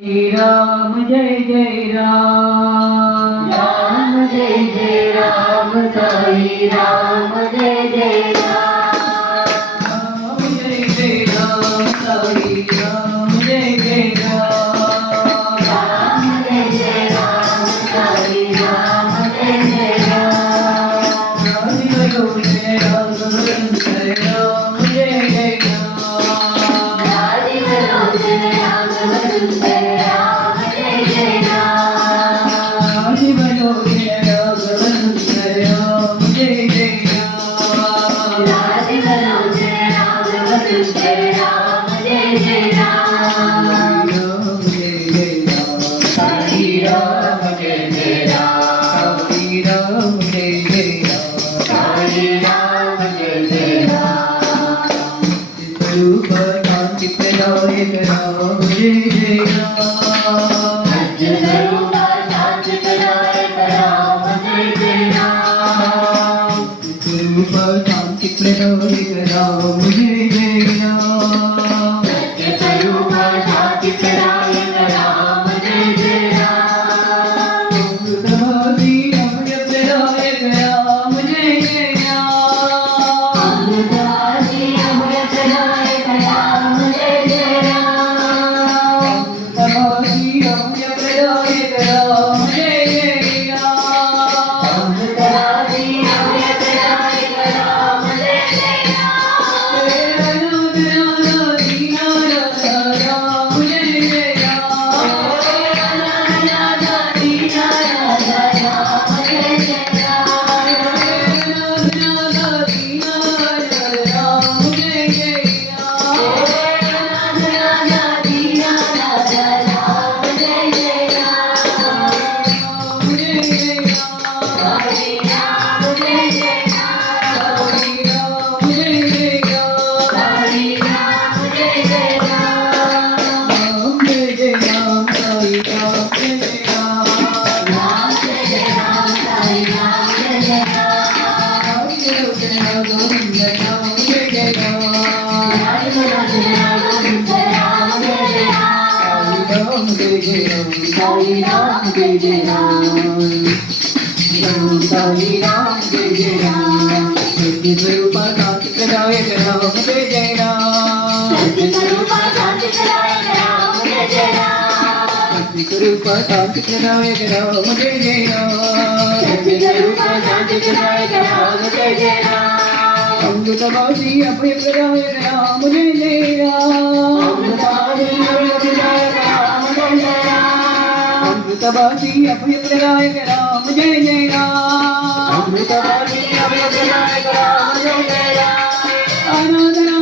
Jai Ram Ram Jai Ram Sai Ram Jai Ram Sai Ram Jai Ram Jai Ram Sai Ram Jai Ram Jai Ram Jai Ram Jai अमृतवासी Abhay प्रदायक Ram Jai Ram अमृतवासी Abhay प्रदायक Ram Jai Ram अमृतवासी Abhay प्रदायक Ram Jai Ram Aradhana